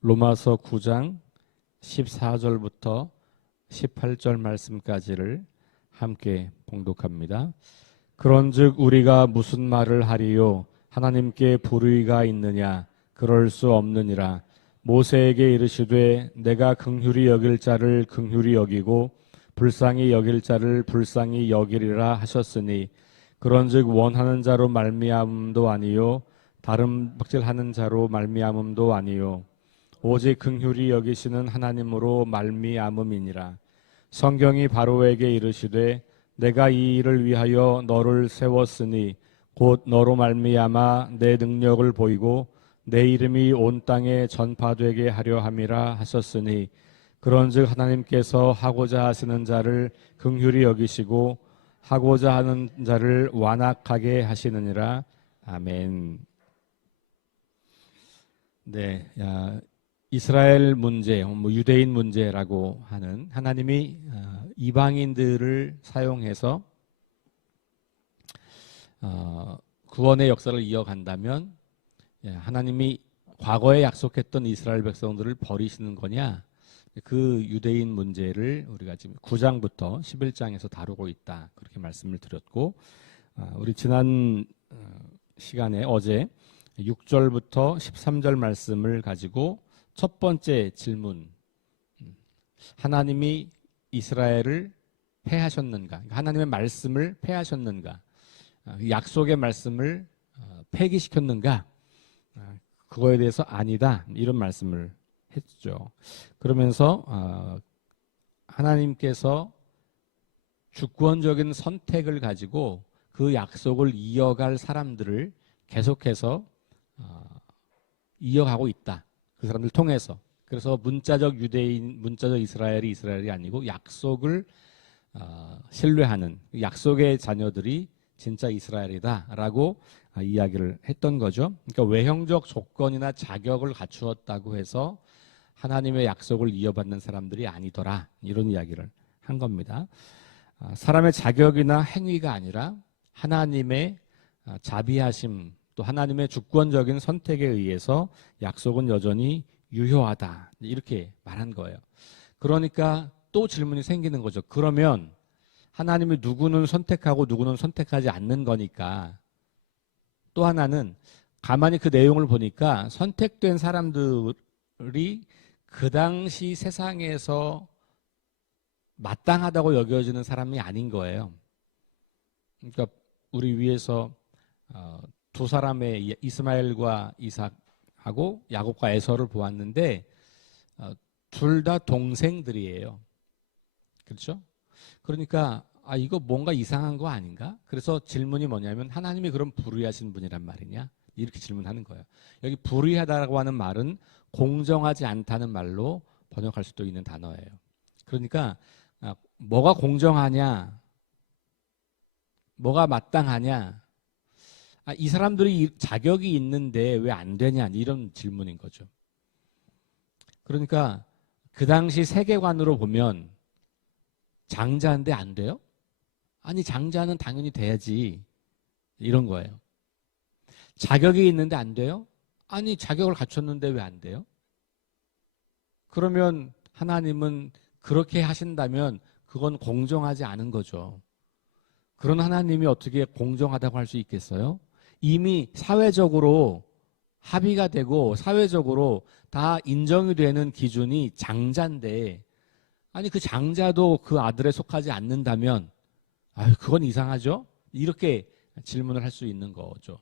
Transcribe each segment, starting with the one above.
로마서 9장 14절부터 18절 말씀까지를 함께 봉독합니다. 그런즉 우리가 무슨 말을 하리요? 하나님께 불의가 있느냐? 그럴 수 없느니라. 모세에게 이르시되 내가 긍휼히 여길 자를 긍휼히 여기고 불쌍히 여길 자를 불쌍히 여기리라 하셨으니 그런즉 원하는 자로 말미암음도 아니요 다른 박질하는 자로 말미암음도 아니요 오직 긍휼히 여기시는 하나님으로 말미암음이니라. 성경이 바로에게 이르시되 내가 이 일을 위하여 너를 세웠으니 곧 너로 말미암아 내 능력을 보이고 내 이름이 온 땅에 전파되게 하려 함이라 하셨으니 그런즉 하나님께서 하고자 하시는 자를 긍휼히 여기시고 하고자 하는 자를 완악하게 하시느니라. 아멘. 네, 이스라엘 문제, 유대인 문제라고 하는 하나님이 이방인들을 사용해서 구원의 역사를 이어간다면 하나님이 과거에 약속했던 이스라엘 백성들을 버리시는 거냐? 그 유대인 문제를 우리가 지금 9장부터 11장에서 다루고 있다. 그렇게 말씀을 드렸고 우리 지난 시간에 어제 6절부터 13절 말씀을 가지고 첫 번째 질문, 하나님이 이스라엘을 패하셨는가? 하나님의 말씀을 패하셨는가? 약속의 말씀을 폐기시켰는가? 그거에 대해서 아니다, 이런 말씀을 했죠. 그러면서 하나님께서 주권적인 선택을 가지고 그 약속을 이어갈 사람들을 계속해서 이어가고 있다. 그 사람들 통해서. 그래서 문자적 유대인, 문자적 이스라엘이 아니고 약속을 신뢰하는 약속의 자녀들이 진짜 이스라엘이다라고 이야기를 했던 거죠. 그러니까 외형적 조건이나 자격을 갖추었다고 해서 하나님의 약속을 이어받는 사람들이 아니더라, 이런 이야기를 한 겁니다. 사람의 자격이나 행위가 아니라 하나님의 자비하심, 또 하나님의 주권적인 선택에 의해서 약속은 여전히 유효하다, 이렇게 말한 거예요. 그러니까 또 질문이 생기는 거죠. 그러면 하나님이 누구는 선택하고 누구는 선택하지 않는 거니까, 또 하나는 가만히 그 내용을 보니까 선택된 사람들이 그 당시 세상에서 마땅하다고 여겨지는 사람이 아닌 거예요. 그러니까 우리 위에서 두 사람의 이스마엘과 이삭하고 야곱과 에서를 보았는데 둘 다 동생들이에요. 그렇죠? 그러니까 이거 뭔가 이상한 거 아닌가? 그래서 질문이 뭐냐면 하나님이 그럼 불의하신 분이란 말이냐? 이렇게 질문하는 거예요. 여기 불의하다라고 하는 말은 공정하지 않다는 말로 번역할 수도 있는 단어예요. 그러니까 뭐가 공정하냐? 뭐가 마땅하냐? 이 사람들이 자격이 있는데 왜 안 되냐? 이런 질문인 거죠. 그러니까 그 당시 세계관으로 보면 장자인데 안 돼요? 아니, 장자는 당연히 돼야지, 이런 거예요. 자격이 있는데 안 돼요? 아니, 자격을 갖췄는데 왜 안 돼요? 그러면 하나님은 그렇게 하신다면 그건 공정하지 않은 거죠. 그런 하나님이 어떻게 공정하다고 할 수 있겠어요? 이미 사회적으로 합의가 되고 사회적으로 다 인정이 되는 기준이 장자인데, 아니 그 장자도 그 아들에 속하지 않는다면 그건 이상하죠? 이렇게 질문을 할 수 있는 거죠.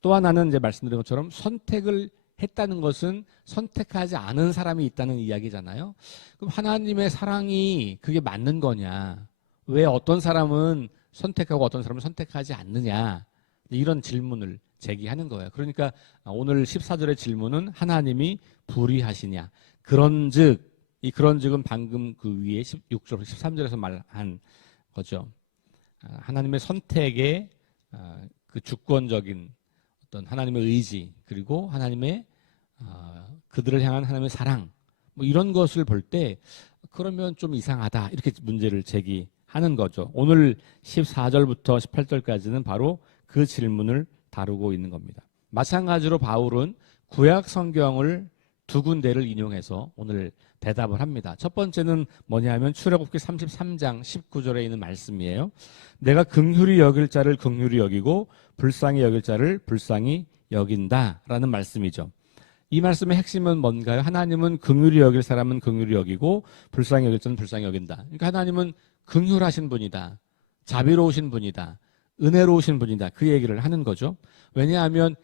또 하나는 이제 말씀드린 것처럼 선택을 했다는 것은 선택하지 않은 사람이 있다는 이야기잖아요. 그럼 하나님의 사랑이 그게 맞는 거냐? 왜 어떤 사람은 선택하고 어떤 사람은 선택하지 않느냐? 이런 질문을 제기하는 거예요. 그러니까 오늘 14절의 질문은 하나님이 불의하시냐? 그런즉, 이 그런즉은 방금 그 위에 16절, 13절에서 말한 거죠. 하나님의 선택의 그 주권적인 어떤 하나님의 의지, 그리고 하나님의 그들을 향한 하나님의 사랑, 이런 것을 볼 때 그러면 좀 이상하다, 이렇게 문제를 제기하는 거죠. 오늘 14절부터 18절까지는 바로 그 질문을 다루고 있는 겁니다. 마찬가지로 바울은 구약 성경을 두 군데를 인용해서 오늘 대답을 합니다. 첫 번째는 뭐냐 하면 출애굽기 33장 19절에 있는 말씀이에요. 내가 긍휼히 여길 자를 긍휼히 여기고 불쌍히 여길 자를 불쌍히 여긴다라는 말씀이죠. 이 말씀의 핵심은 뭔가요? 하나님은 긍휼히 여길 사람은 긍휼히 여기고 불쌍히 여길 자는 불쌍히 여긴다. 그러니까 하나님은 긍휼하신 분이다. 자비로우신 분이다. 은혜로우신 분이다. 그 얘기를 하는 거죠. 왜냐하면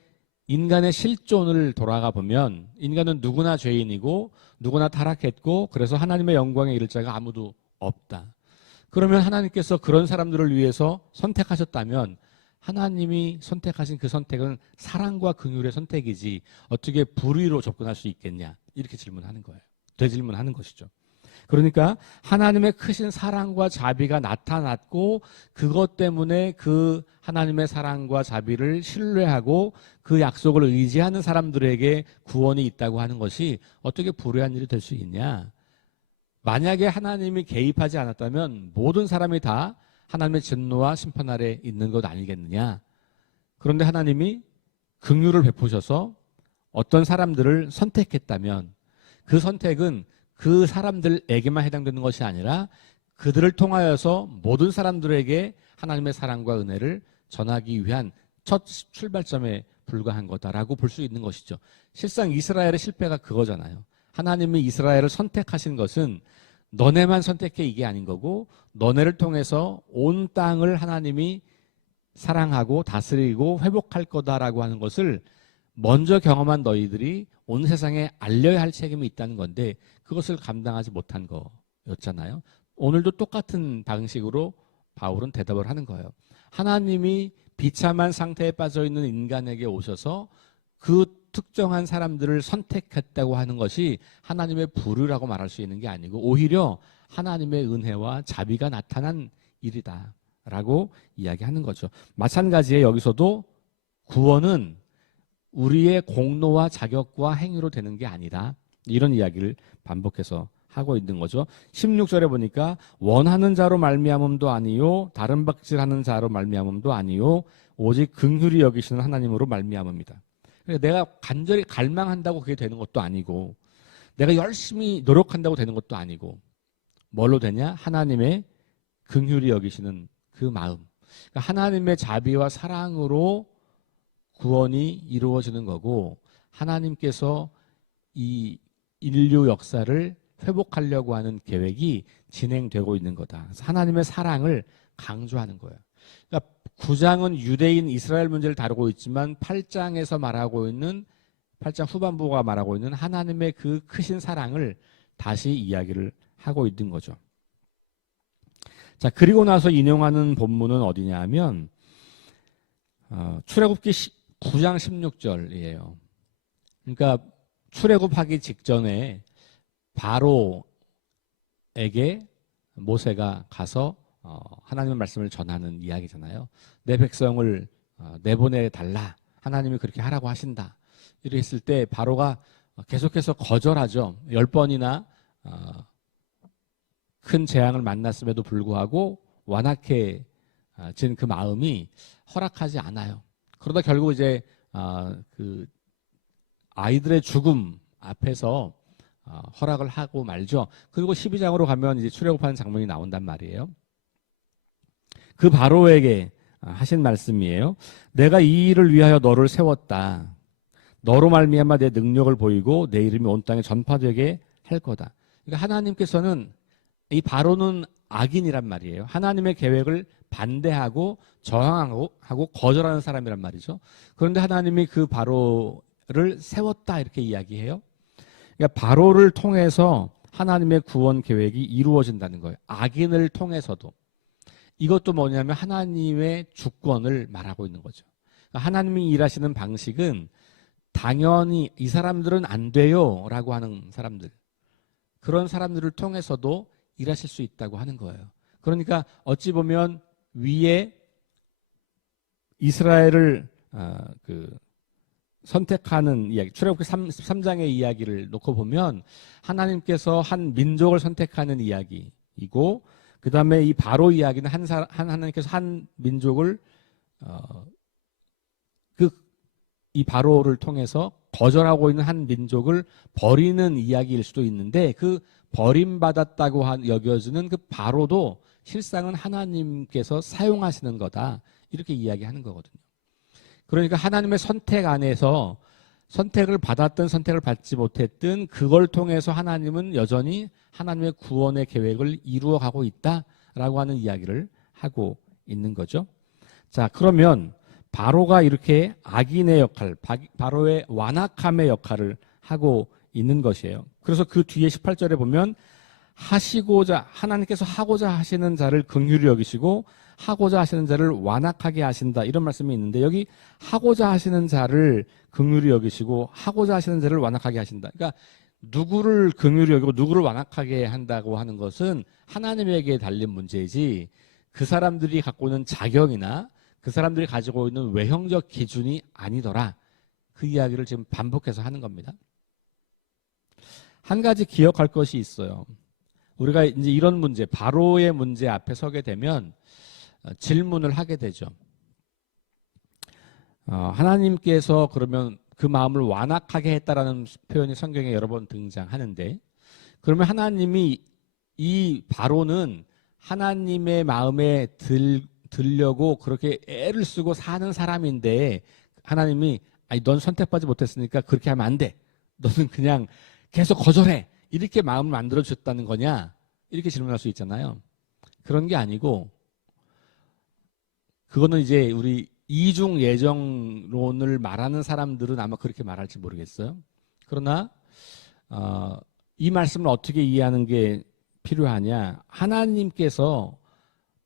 인간의 실존을 돌아가 보면 인간은 누구나 죄인이고 누구나 타락했고 그래서 하나님의 영광에 이를 자가 아무도 없다. 그러면 하나님께서 그런 사람들을 위해서 선택하셨다면 하나님이 선택하신 그 선택은 사랑과 긍휼의 선택이지 어떻게 불의로 접근할 수 있겠냐 이렇게 질문하는 거예요. 되질문하는 것이죠. 그러니까 하나님의 크신 사랑과 자비가 나타났고 그것 때문에 그 하나님의 사랑과 자비를 신뢰하고 그 약속을 의지하는 사람들에게 구원이 있다고 하는 것이 어떻게 불의한 일이 될 수 있냐. 만약에 하나님이 개입하지 않았다면 모든 사람이 다 하나님의 진노와 심판 아래 있는 것 아니겠느냐. 그런데 하나님이 긍휼을 베푸셔서 어떤 사람들을 선택했다면 그 선택은 그 사람들에게만 해당되는 것이 아니라 그들을 통하여서 모든 사람들에게 하나님의 사랑과 은혜를 전하기 위한 첫 출발점에 불과한 거다라고 볼 수 있는 것이죠. 실상 이스라엘의 실패가 그거잖아요. 하나님이 이스라엘을 선택하신 것은 너네만 선택해 이게 아닌 거고 너네를 통해서 온 땅을 하나님이 사랑하고 다스리고 회복할 거다라고 하는 것을 먼저 경험한 너희들이 온 세상에 알려야 할 책임이 있다는 건데 그것을 감당하지 못한 거였잖아요. 오늘도 똑같은 방식으로 바울은 대답을 하는 거예요. 하나님이 비참한 상태에 빠져 있는 인간에게 오셔서 그 특정한 사람들을 선택했다고 하는 것이 하나님의 불의라고 말할 수 있는 게 아니고 오히려 하나님의 은혜와 자비가 나타난 일이다라고 이야기하는 거죠. 마찬가지에 여기서도 구원은 우리의 공로와 자격과 행위로 되는 게 아니다. 이런 이야기를 반복해서 하고 있는 거죠. 16절에 보니까 원하는 자로 말미암음도 아니요 다른 박질하는 자로 말미암음도 아니요 오직 긍휼히 여기시는 하나님으로 말미암음이다. 그러니까 내가 간절히 갈망한다고 그게 되는 것도 아니고 내가 열심히 노력한다고 되는 것도 아니고 뭘로 되냐? 하나님의 긍휼히 여기시는 그 마음. 그러니까 하나님의 자비와 사랑으로 구원이 이루어지는 거고 하나님께서 이 인류 역사를 회복하려고 하는 계획이 진행되고 있는 거다. 그래서 하나님의 사랑을 강조하는 거예요. 그러니까 9장은 유대인 이스라엘 문제를 다루고 있지만 8장에서 말하고 있는 8장 후반부가 말하고 있는 하나님의 그 크신 사랑을 다시 이야기를 하고 있는 거죠. 자, 그리고 나서 인용하는 본문은 어디냐 하면 출애굽기 9장 16절이에요. 그러니까 출애굽하기 직전에 바로에게 모세가 가서 하나님의 말씀을 전하는 이야기잖아요. 내 백성을 내보내 달라. 하나님이 그렇게 하라고 하신다. 이렇게 했을 때 바로가 계속해서 거절하죠. 10번이나 큰 재앙을 만났음에도 불구하고 완악해진 그 마음이 허락하지 않아요. 그러다 결국 이제 그 아이들의 죽음 앞에서 허락을 하고 말죠. 그리고 12장으로 가면 이제 출애굽하는 장면이 나온단 말이에요. 그 바로에게 하신 말씀이에요. 내가 이 일을 위하여 너를 세웠다. 너로 말미암아 내 능력을 보이고 내 이름이 온 땅에 전파되게 할 거다. 그러니까 하나님께서는 이 바로는 악인이란 말이에요. 하나님의 계획을 반대하고 저항하고 거절하는 사람이란 말이죠. 그런데 하나님이 그 바로를 세웠다 이렇게 이야기해요. 그러니까 바로를 통해서 하나님의 구원 계획이 이루어진다는 거예요. 악인을 통해서도. 이것도 뭐냐면 하나님의 주권을 말하고 있는 거죠. 그러니까 하나님이 일하시는 방식은 당연히 이 사람들은 안 돼요 라고 하는 사람들, 그런 사람들을 통해서도 일하실 수 있다고 하는 거예요. 그러니까 어찌 보면 위에 이스라엘을 선택하는 이야기, 출애굽기 13장의 이야기를 놓고 보면 하나님께서 한 민족을 선택하는 이야기이고, 그 다음에 이 바로 이야기는 하나님께서 한 민족을 그 이 바로를 통해서 거절하고 있는 한 민족을 버리는 이야기일 수도 있는데 그 버림받았다고 여겨지는 그 바로도 실상은 하나님께서 사용하시는 거다. 이렇게 이야기하는 거거든요. 그러니까 하나님의 선택 안에서 선택을 받았든 선택을 받지 못했든 그걸 통해서 하나님은 여전히 하나님의 구원의 계획을 이루어가고 있다라고 하는 이야기를 하고 있는 거죠. 자, 그러면 바로가 이렇게 악인의 역할, 바로의 완악함의 역할을 하고 있는 것이에요. 그래서 그 뒤에 18절에 보면 하나님께서 하고자 하시는 자를 긍휼히 여기시고 하고자 하시는 자를 완악하게 하신다. 이런 말씀이 있는데 여기 하고자 하시는 자를 긍휼히 여기시고 하고자 하시는 자를 완악하게 하신다. 그러니까 누구를 긍휼히 여기고 누구를 완악하게 한다고 하는 것은 하나님에게 달린 문제이지 그 사람들이 갖고 있는 자격이나 그 사람들이 가지고 있는 외형적 기준이 아니더라. 그 이야기를 지금 반복해서 하는 겁니다. 한 가지 기억할 것이 있어요. 우리가 이제 이런 문제, 바로의 문제 앞에 서게 되면 질문을 하게 되죠. 하나님께서 그러면 그 마음을 완악하게 했다라는 표현이 성경에 여러 번 등장하는데 그러면 하나님이 이 바로는 하나님의 마음에 들려고 그렇게 애를 쓰고 사는 사람인데 하나님이 아니 넌 선택받지 못했으니까 그렇게 하면 안 돼. 너는 그냥 계속 거절해. 이렇게 마음을 만들어 주셨다는 거냐? 이렇게 질문할 수 있잖아요. 그런 게 아니고 그거는 이제 우리 이중 예정론을 말하는 사람들은 아마 그렇게 말할지 모르겠어요. 그러나 이 말씀을 어떻게 이해하는 게 필요하냐? 하나님께서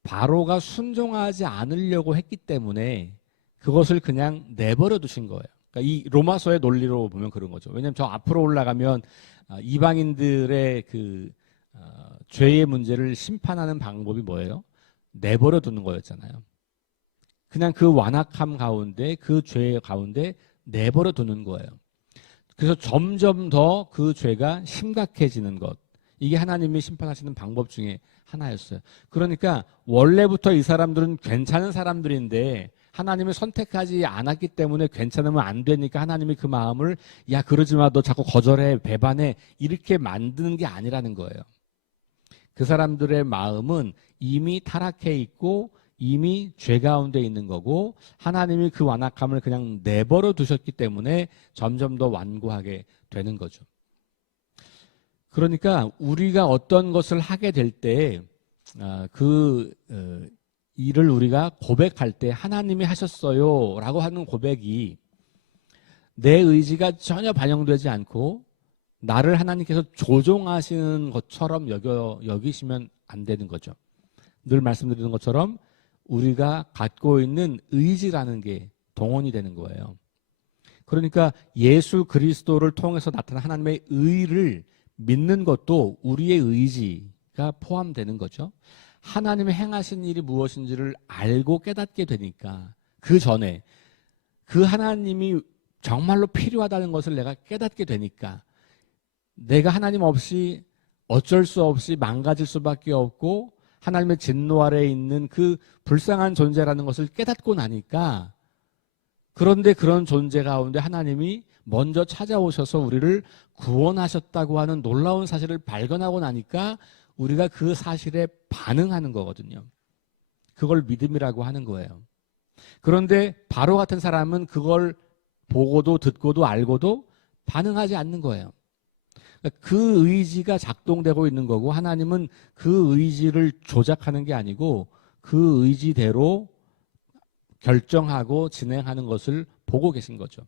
바로가 순종하지 않으려고 했기 때문에 그것을 그냥 내버려 두신 거예요. 그러니까 이 로마서의 논리로 보면 그런 거죠. 왜냐하면 저 앞으로 올라가면 이방인들의 그 죄의 문제를 심판하는 방법이 뭐예요? 내버려 두는 거였잖아요. 그냥 그 완악함 가운데 그 죄 가운데 내버려 두는 거예요. 그래서 점점 더 그 죄가 심각해지는 것. 이게 하나님이 심판하시는 방법 중에 하나였어요. 그러니까 원래부터 이 사람들은 괜찮은 사람들인데 하나님을 선택하지 않았기 때문에 괜찮으면 안 되니까 하나님이 그 마음을 야 그러지 마, 너 자꾸 거절해, 배반해 이렇게 만드는 게 아니라는 거예요. 그 사람들의 마음은 이미 타락해 있고 이미 죄 가운데 있는 거고 하나님이 그 완악함을 그냥 내버려 두셨기 때문에 점점 더 완고하게 되는 거죠. 그러니까 우리가 어떤 것을 하게 될 때 그 일을 우리가 고백할 때 하나님이 하셨어요 라고 하는 고백이 내 의지가 전혀 반영되지 않고 나를 하나님께서 조종하시는 것처럼 여기시면 안 되는 거죠. 늘 말씀드리는 것처럼 우리가 갖고 있는 의지라는 게 동원이 되는 거예요. 그러니까 예수 그리스도를 통해서 나타난 하나님의 의를 믿는 것도 우리의 의지가 포함되는 거죠. 하나님의 행하신 일이 무엇인지를 알고 깨닫게 되니까 그 전에 그 하나님이 정말로 필요하다는 것을 내가 깨닫게 되니까 내가 하나님 없이 어쩔 수 없이 망가질 수밖에 없고 하나님의 진노 아래에 있는 그 불쌍한 존재라는 것을 깨닫고 나니까 그런데 그런 존재 가운데 하나님이 먼저 찾아오셔서 우리를 구원하셨다고 하는 놀라운 사실을 발견하고 나니까 우리가 그 사실에 반응하는 거거든요. 그걸 믿음이라고 하는 거예요. 그런데 바로 같은 사람은 그걸 보고도 듣고도 알고도 반응하지 않는 거예요. 그 의지가 작동되고 있는 거고 하나님은 그 의지를 조작하는 게 아니고 그 의지대로 결정하고 진행하는 것을 보고 계신 거죠.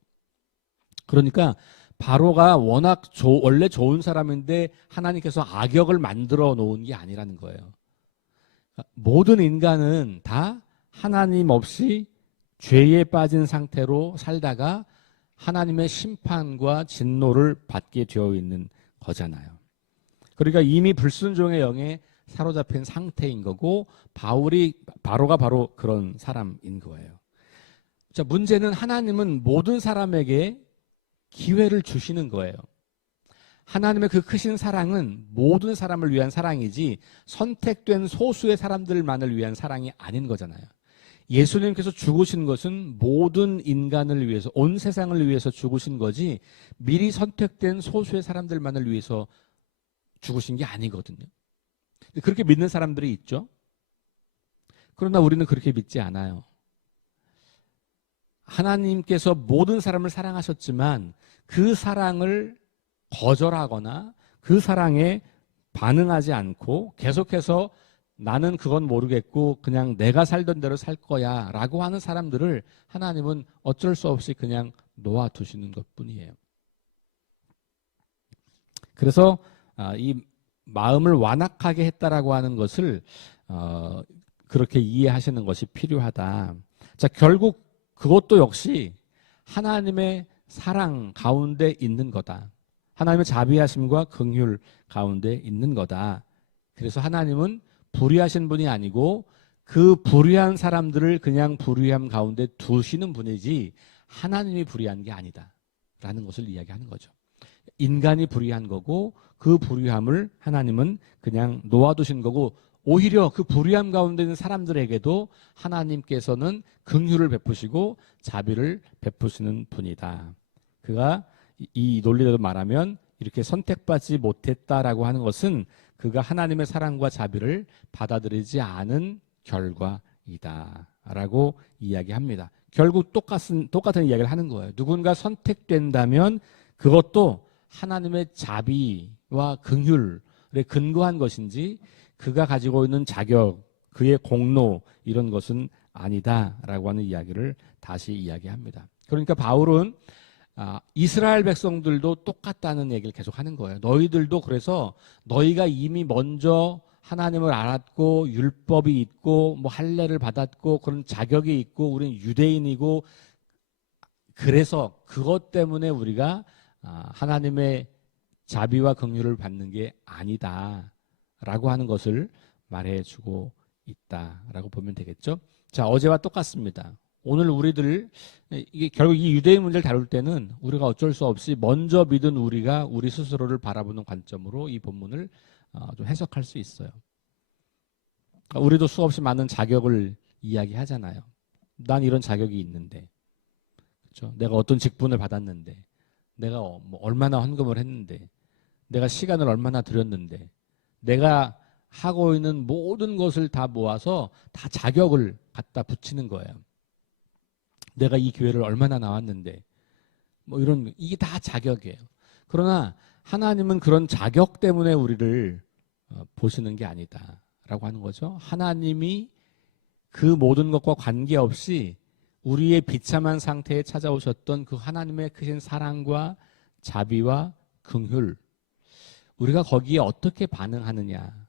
그러니까 바로가 워낙 원래 좋은 사람인데 하나님께서 악역을 만들어 놓은 게 아니라는 거예요. 모든 인간은 다 하나님 없이 죄에 빠진 상태로 살다가 하나님의 심판과 진노를 받게 되어 있는 거잖아요. 그러니까 이미 불순종의 영에 사로잡힌 상태인 거고 바로가 바로 그런 사람인 거예요. 자, 문제는 하나님은 모든 사람에게 기회를 주시는 거예요. 하나님의 그 크신 사랑은 모든 사람을 위한 사랑이지 선택된 소수의 사람들만을 위한 사랑이 아닌 거잖아요. 예수님께서 죽으신 것은 모든 인간을 위해서, 온 세상을 위해서 죽으신 거지 미리 선택된 소수의 사람들만을 위해서 죽으신 게 아니거든요. 그렇게 믿는 사람들이 있죠. 그러나 우리는 그렇게 믿지 않아요. 하나님께서 모든 사람을 사랑하셨지만 그 사랑을 거절하거나 그 사랑에 반응하지 않고 계속해서 나는 그건 모르겠고 그냥 내가 살던 대로 살 거야 라고 하는 사람들을 하나님은 어쩔 수 없이 그냥 놓아두시는 것뿐이에요. 그래서 이 마음을 완악하게 했다라고 하는 것을 그렇게 이해하시는 것이 필요하다. 자, 결국 그것도 역시 하나님의 사랑 가운데 있는 거다. 하나님의 자비하심과 긍휼 가운데 있는 거다. 그래서 하나님은 불의하신 분이 아니고 그 불의한 사람들을 그냥 불의함 가운데 두시는 분이지 하나님이 불의한 게 아니다 라는 것을 이야기하는 거죠. 인간이 불의한 거고 그 불의함을 하나님은 그냥 놓아두신 거고 오히려 그 불의함 가운데 있는 사람들에게도 하나님께서는 긍휼을 베푸시고 자비를 베푸시는 분이다. 그가 이 논리대로 말하면 이렇게 선택받지 못했다라고 하는 것은 그가 하나님의 사랑과 자비를 받아들이지 않은 결과이다라고 이야기합니다. 결국 똑같은 이야기를 하는 거예요. 누군가 선택된다면 그것도 하나님의 자비와 긍휼에 근거한 것인지 그가 가지고 있는 자격, 그의 공로 이런 것은 아니다라고 하는 이야기를 다시 이야기합니다. 그러니까 바울은 이스라엘 백성들도 똑같다는 얘기를 계속 하는 거예요. 너희들도 그래서 너희가 이미 먼저 하나님을 알았고 율법이 있고 뭐 할례를 받았고 그런 자격이 있고 우리는 유대인이고 그래서 그것 때문에 우리가 하나님의 자비와 긍휼을 받는 게 아니다라고 하는 것을 말해주고 있다라고 보면 되겠죠. 자, 어제와 똑같습니다. 오늘 우리들 이게 결국 이 유대인 문제를 다룰 때는 우리가 어쩔 수 없이 먼저 믿은 우리가 우리 스스로를 바라보는 관점으로 이 본문을 좀 해석할 수 있어요. 우리도 수없이 많은 자격을 이야기하잖아요. 난 이런 자격이 있는데, 그렇죠? 내가 어떤 직분을 받았는데, 내가 뭐 얼마나 헌금을 했는데, 내가 시간을 얼마나 들였는데, 내가 하고 있는 모든 것을 다 모아서 다 자격을 갖다 붙이는 거예요. 내가 이 교회를 얼마나 나왔는데 뭐 이런 이게 다 자격이에요. 그러나 하나님은 그런 자격 때문에 우리를 보시는 게 아니다라고 하는 거죠. 하나님이 그 모든 것과 관계없이 우리의 비참한 상태에 찾아오셨던 그 하나님의 크신 사랑과 자비와 긍휼 우리가 거기에 어떻게 반응하느냐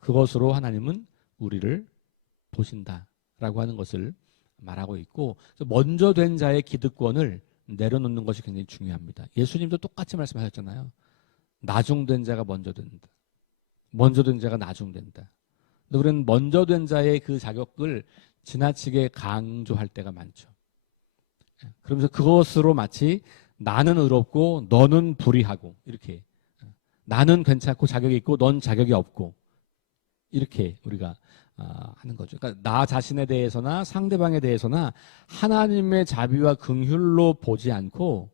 그것으로 하나님은 우리를 보신다라고 하는 것을 말하고 있고 먼저 된 자의 기득권을 내려놓는 것이 굉장히 중요합니다. 예수님도 똑같이 말씀하셨잖아요. 나중된 자가 먼저 된다. 먼저 된 자가 나중된다. 근데 우리는 먼저 된 자의 그 자격을 지나치게 강조할 때가 많죠. 그러면서 그것으로 마치 나는 의롭고 너는 불의하고 이렇게 나는 괜찮고 자격이 있고 넌 자격이 없고 이렇게 우리가 하는 거죠. 그러니까 나 자신에 대해서나 상대방에 대해서나 하나님의 자비와 긍휼로 보지 않고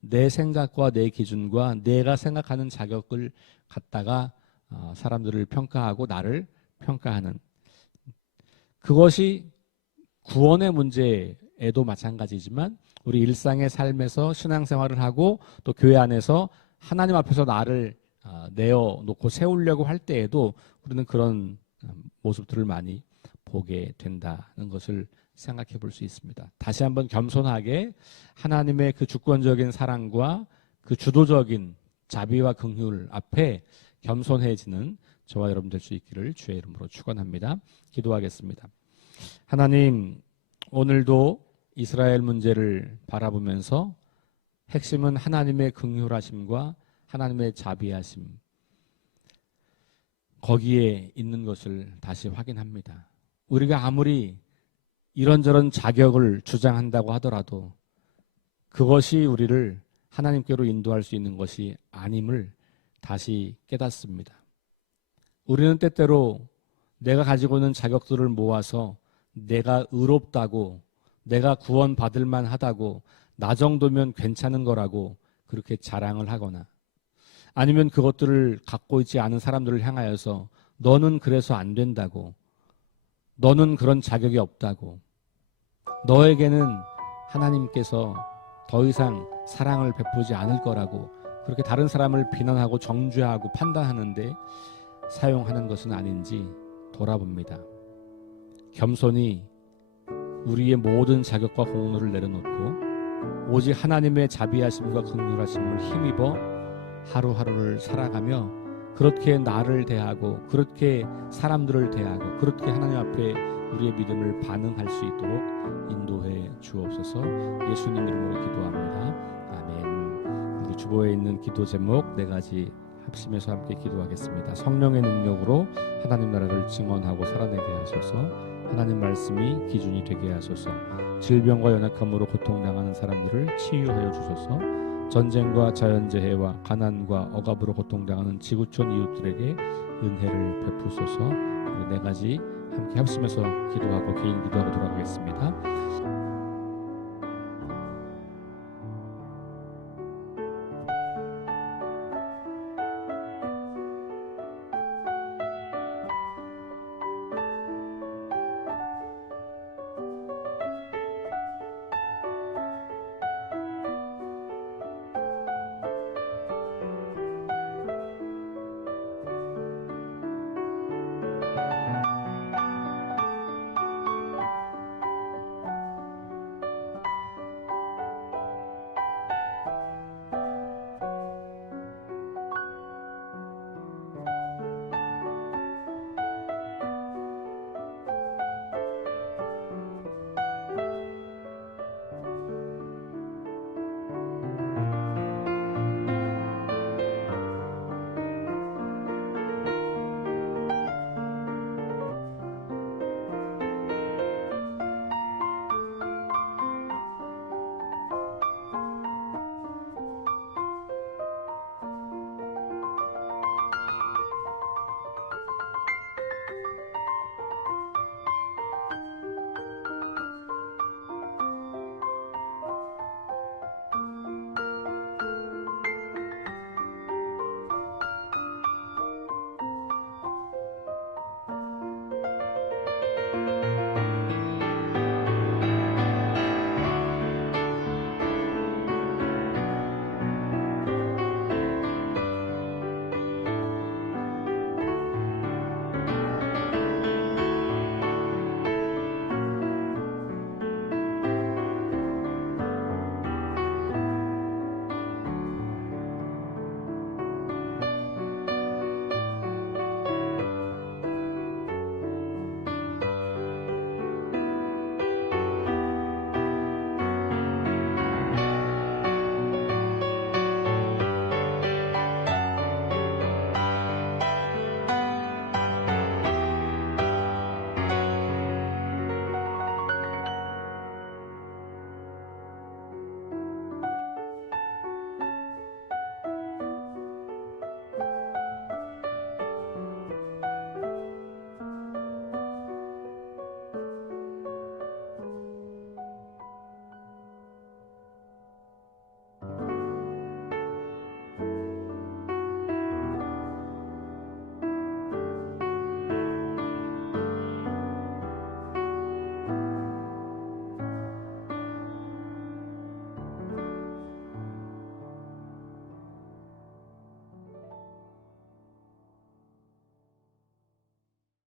내 생각과 내 기준과 내가 생각하는 자격을 갖다가 사람들을 평가하고 나를 평가하는 그것이 구원의 문제에도 마찬가지지만 우리 일상의 삶에서 신앙생활을 하고 또 교회 안에서 하나님 앞에서 나를 내어놓고 세우려고 할 때에도 우리는 그런 모습들을 많이 보게 된다는 것을 생각해 볼 수 있습니다. 다시 한번 겸손하게 하나님의 그 주권적인 사랑과 그 주도적인 자비와 긍휼 앞에 겸손해지는 저와 여러분 될 수 있기를 주의 이름으로 축원합니다. 기도하겠습니다. 하나님, 오늘도 이스라엘 문제를 바라보면서 핵심은 하나님의 긍휼하심과 하나님의 자비하심 거기에 있는 것을 다시 확인합니다. 우리가 아무리 이런저런 자격을 주장한다고 하더라도 그것이 우리를 하나님께로 인도할 수 있는 것이 아님을 다시 깨닫습니다. 우리는 때때로 내가 가지고 있는 자격들을 모아서 내가 의롭다고, 내가 구원받을 만하다고, 나 정도면 괜찮은 거라고 그렇게 자랑을 하거나, 아니면 그것들을 갖고 있지 않은 사람들을 향하여서 너는 그래서 안 된다고, 너는 그런 자격이 없다고, 너에게는 하나님께서 더 이상 사랑을 베푸지 않을 거라고 그렇게 다른 사람을 비난하고 정죄하고 판단하는데 사용하는 것은 아닌지 돌아봅니다. 겸손히 우리의 모든 자격과 공로를 내려놓고 오직 하나님의 자비하심과 긍휼하심을 힘입어 하루하루를 살아가며 그렇게 나를 대하고 그렇게 사람들을 대하고 그렇게 하나님 앞에 우리의 믿음을 반응할 수 있도록 인도해 주옵소서. 예수님 이름으로 기도합니다. 아멘. 우리 주보에 있는 기도 제목 4가지 합심해서 함께 기도하겠습니다. 성령의 능력으로 하나님 나라를 증언하고 살아내게 하소서. 하나님 말씀이 기준이 되게 하소서. 질병과 연약함으로 고통당하는 사람들을 치유하여 주소서. 전쟁과 자연재해와 가난과 억압으로 고통당하는 지구촌 이웃들에게 은혜를 베푸소서. 4가지 함께 합심해서 기도하고 개인 기도하고 돌아가겠습니다.